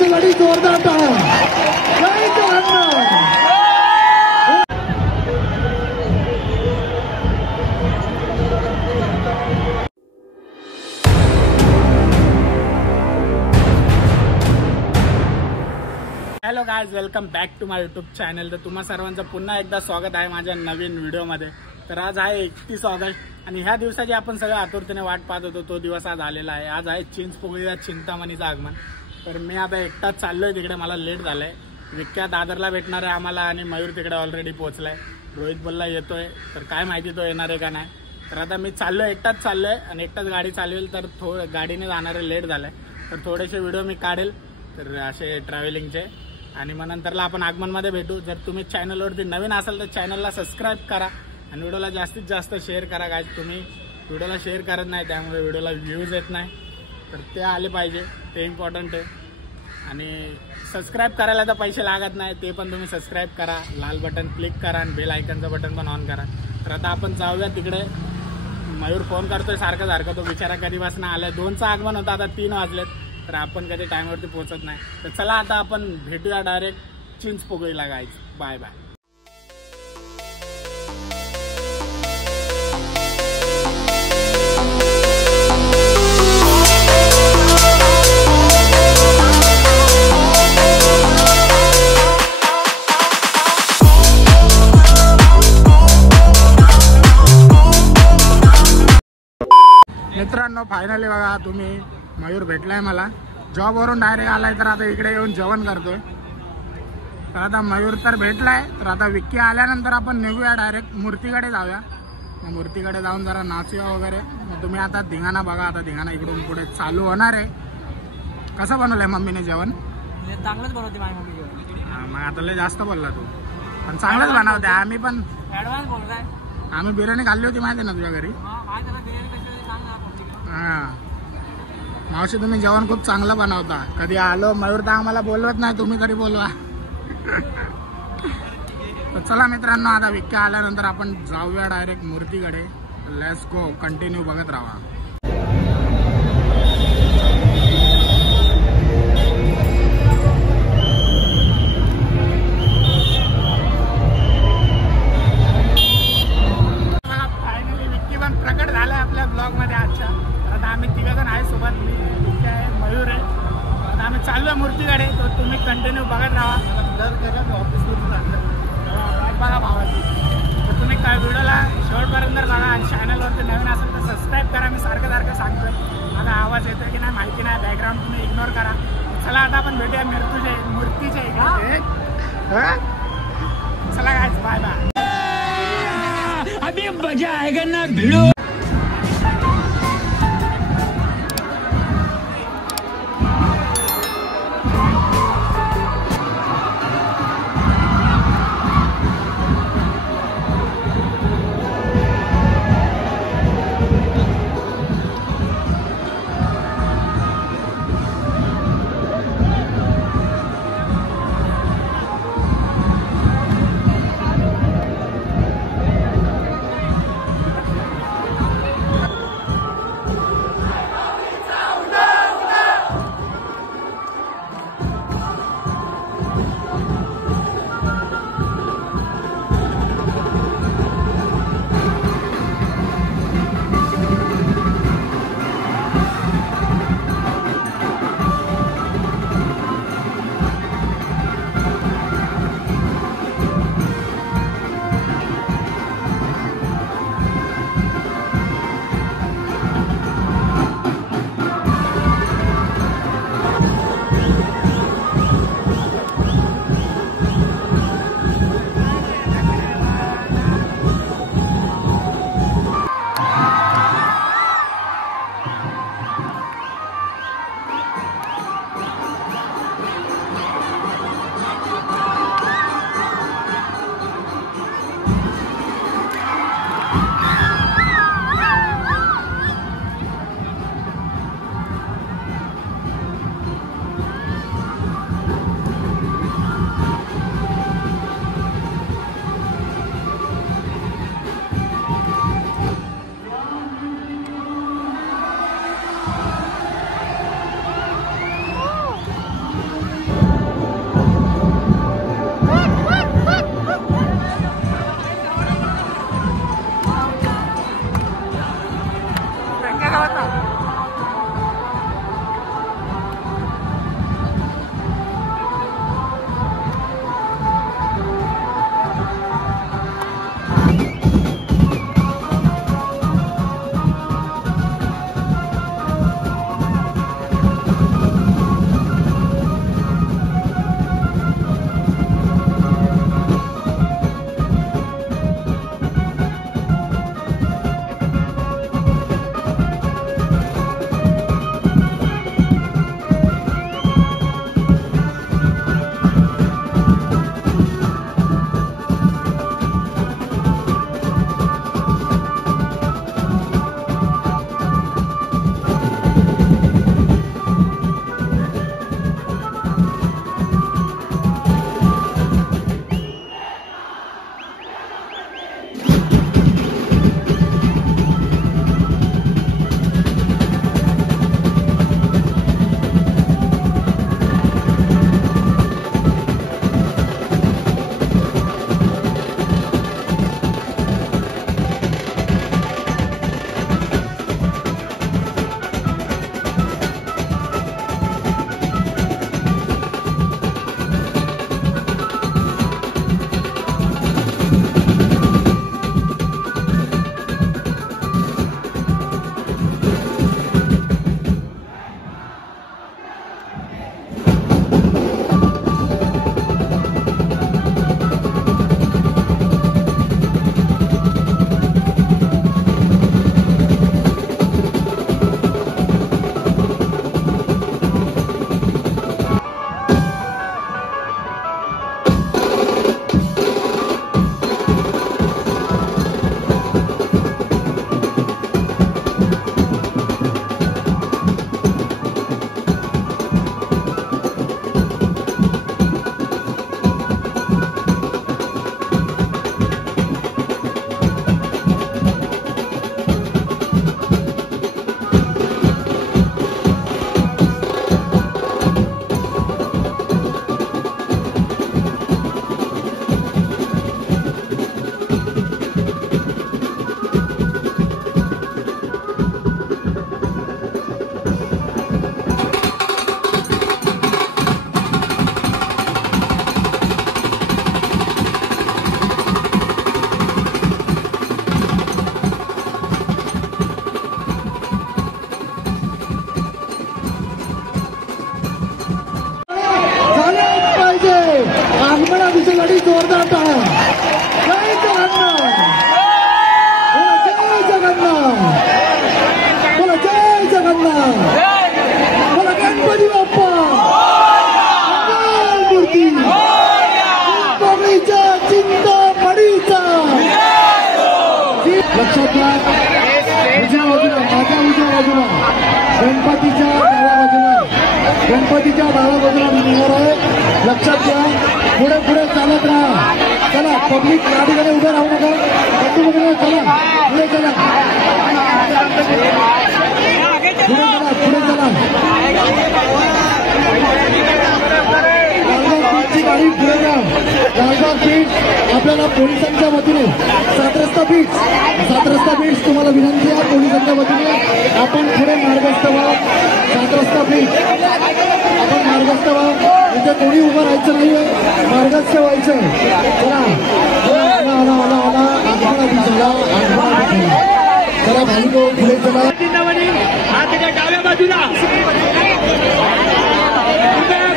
त्यांच्यासाठी जोरदार टाळ्या. जय जवान. Hello guys, welcome back to my YouTube channel. तर तुम्हा सर्वांचं पुन्हा एकदा स्वागत आहे माझ्या नवीन व्हिडिओमध्ये. तर आज आहे 31 ऑगस्ट आणि ह्या दिवसाची आपण सगळं आतुरतेने वाट पाहत होतो. तो दिवस आज आलेला आहे. आज आहे चिंचपोकळीला चिंतामणीचं आगमन. तर मी आता एकटाच चाललोय तिकडे. मला लेट झालंय. विक्या दादरला भेटणार आहे आम्हाला आणि मयूर तिकडे ऑलरेडी पोहोचलाय. रोहित बोलला येतोय, तर काय माहिती तो येणार आहे का नाही. तर आता मी चाललोय, एकटाच चाललोय आणि एकटाच गाडी चालवेल. तर गाडीने जाणारे लेट झालंय. तर थोडेसे व्हिडिओ मी काढेल तर असे ट्रॅव्हलिंगचे, आणि मग नंतरला आपण आगमनमध्ये भेटू. जर तुम्ही चॅनलवरती नवीन असाल तर चॅनलला सबस्क्राईब करा आणि व्हिडिओला जास्तीत जास्त शेअर करा. गाईज, तुम्ही व्हिडिओला शेअर करत नाही त्यामुळे व्हिडिओला व्ह्यूज येत नाही. तर ते आले पाहिजे, ते इम्पॉर्टंट आहे. आणि सबस्क्राईब करायला तर पैसे लागत नाही, ते पण तुम्ही सबस्क्राईब करा. लाल बटन क्लिक करा आणि बेल आयकनचं बटन पण ऑन करा. तर आता आपण जाऊया तिकडे. मयूर फोन करतोय सारखं सारखं. तो बिचारा कधीपासून आलाय. 2चं आगमन होतं, आता 3 वाजलेत. तर आपण कधी टाइमवरती पोहोचत नाही. तर चला आता आपण भेटूया डायरेक्ट चिंचपोकळीला. Guys, bye bye. मित्रांनो, फायनली बघा तुम्ही, मयूर भेटलाय मला. जॉबवरून डायरेक्ट आलाय, तर आता इकडे येऊन जेवण करतोय. तर आता मयूर तर भेटलाय. तर आता विक्की आल्यानंतर आपण निघूया डायरेक्ट मूर्तीकडे जाऊया. मग मूर्तीकडे जाऊन जरा नाचूया वगैरे. मग तुम्ही आता धिंगाणा बघा. आता धिंगाणा इकडून पुढे चालू होणार आहे. कसं बनवलंय मम्मीने जेवण? चांगलंच बनवते माझी मम्मी जेवण. मग आता लय जास्त बोलला तू, पण चांगलंच बनवते. आम्ही पण ऍडव्हान्स बोलताय. आम्ही बिर्याणी खाल्ली होती माहिती ना तुझ्या घरी. हां मावशी, तुम्ही जेवण खूप चांगलं बनवता. कधी आलो मयूर तर आम्हाला बोलवत नाही, तुम्ही तरी बोलवा. तर चला मित्रांनो, आता विक्की आल्यानंतर आपण जाऊया डायरेक्ट मूर्तीकडे. लेट्स गो, कंटिन्यू बघत राहा. फायनली विक्की पण प्रकट झालाय आपल्या ब्लॉग मध्ये आजच्या. आता आम्ही तिघजण आहे सोबत. मी विक्की आहे, मयूर आहे. आता आम्ही चाललोय मूर्तीकडे. तर तुम्ही कंटिन्यू बघत राहा. बघा भावाची. तर तुम्ही काय व्हिडिओला शेवटपर्यंत बघा आणि चॅनलवरती नवीन असेल तर सबस्क्राईब करा. मी सारखं सारखं सांगतोय. माझा आवाज येतोय की नाही माहिती नाही, बॅकग्राऊंड तुम्ही इग्नोर करा. चला आता आपण भेटूया मूर्तीच्या इकडे. चला गाइस, बाय बाय. अभी मजा आएगा ना भिड़ो. जोरदार टाळ्या. जय जगन्नाथ. बोला जय जगन्नाथ. बोला जय जगन्नाथ. बोला गणपती बाप्पा. मूर्ती चिंतामणीचा चिंतामणीचा. लक्षात घ्या, उजव्या बाजूला माझ्या उजव्या बाजूला गणपतीच्या डाव्या बाजूला मी निघार आहे. लक्षात घ्या, पुढे पुढे चालत राहा. चला पब्लिक या ठिकाणी उभे राहू नका. बंधू वगैरे चला पुढे चला पुढे चला. लालबागची गाडी पुढे घ्या. लालबाग बीट आपल्याला पोलिसांच्या वतीने 7 रस्ता बीट तुम्हाला विनंती आहे. पोलिसांच्या वतीने आपण पुढे मार्गस्थ व्हा. 7 रस्ता बीट आपण मार्गस्थ व्हा. इथे कोणी उभं राहायचं नाहीये, मार्गस्थ व्हायचं. चला चला भाविको पुढे चला. डाव्या बाजूला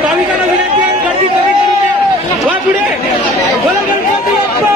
भाविकांना विनंती आहे, गर्दी कमी करून द्या. वा पुढे. बोला गणपती बाप्पा.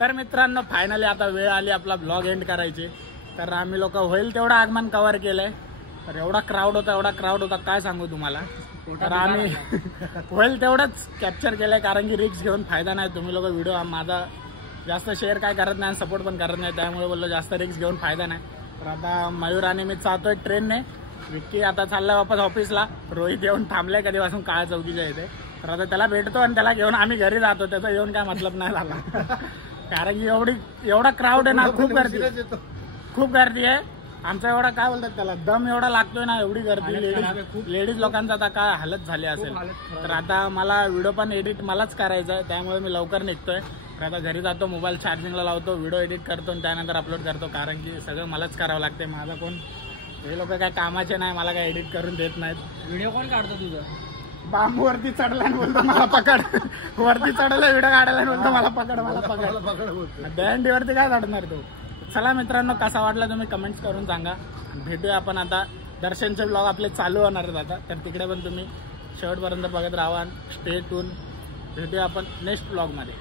तर मित्रांनो फायनली आता वेळ आली आपला ब्लॉग एंड करायची. तर आम्ही लोक होईल तेवढं आगमन कव्हर केलंय. तर एवढा क्राऊड होता काय सांगू तुम्हाला. तर आम्ही होईल तेवढंच कॅप्चर केलंय कारण की रिक्स घेऊन फायदा नाही. तुम्ही लोक व्हिडिओ माझा जास्त शेअर काय करत नाही, सपोर्ट पण करत नाही, त्यामुळे बोललो जास्त रिक्स घेऊन फायदा नाही. तर आता मयूर आणि मी चालतोय ट्रेनने. विक्की आता चाललाय वापस ऑफिसला. रोहित येऊन थांबलाय कधीपासून काळा चौकीच्या इथे. तर आता त्याला भेटतो आणि त्याला घेऊन आम्ही घरी जातो. त्याचा येऊन काय मतलब नाही झाला कारण की एवढा क्राऊड आहे ना, खूप गर्दी आहे. आमचा एवढा काय बोलतात त्याला दम एवढा लागतोय ना, एवढी गर्दी. लेडीज लोकांचा आता काय हालत झाली असेल. तर आता मला व्हिडिओ पण एडिट मलाच करायचा आहे, त्यामुळे मी लवकर निघतोय. तर आता घरी जातो, मोबाईल चार्जिंगला लावतो, व्हिडिओ एडिट करतो आणि त्यानंतर अपलोड करतो. कारण की सगळं मलाच करावं लागतंय. माझं कोण हे लोक काय कामाचे नाही, मला काय एडिट करून देत नाहीत. व्हिडिओ कोण काढतो तुझं? बांबूवरती चढला आणि बोलतो मला पकड. वरती चढला व्हिडिओ काढायला आणि बोलतो मला पकड. दहंडीवरती काय चढणार तू. चला मित्रांनो, कसा वाटला तुम्ही कमेंट्स करून सांगा. भेटूया आपण आता. दर्शनचे ब्लॉग आपले चालू होणार आहेत आता, तर तिकडे पण तुम्ही शेवटपर्यंत बघत राहा. Stay tune. भेटूया आपण नेक्स्ट ब्लॉग मध्ये.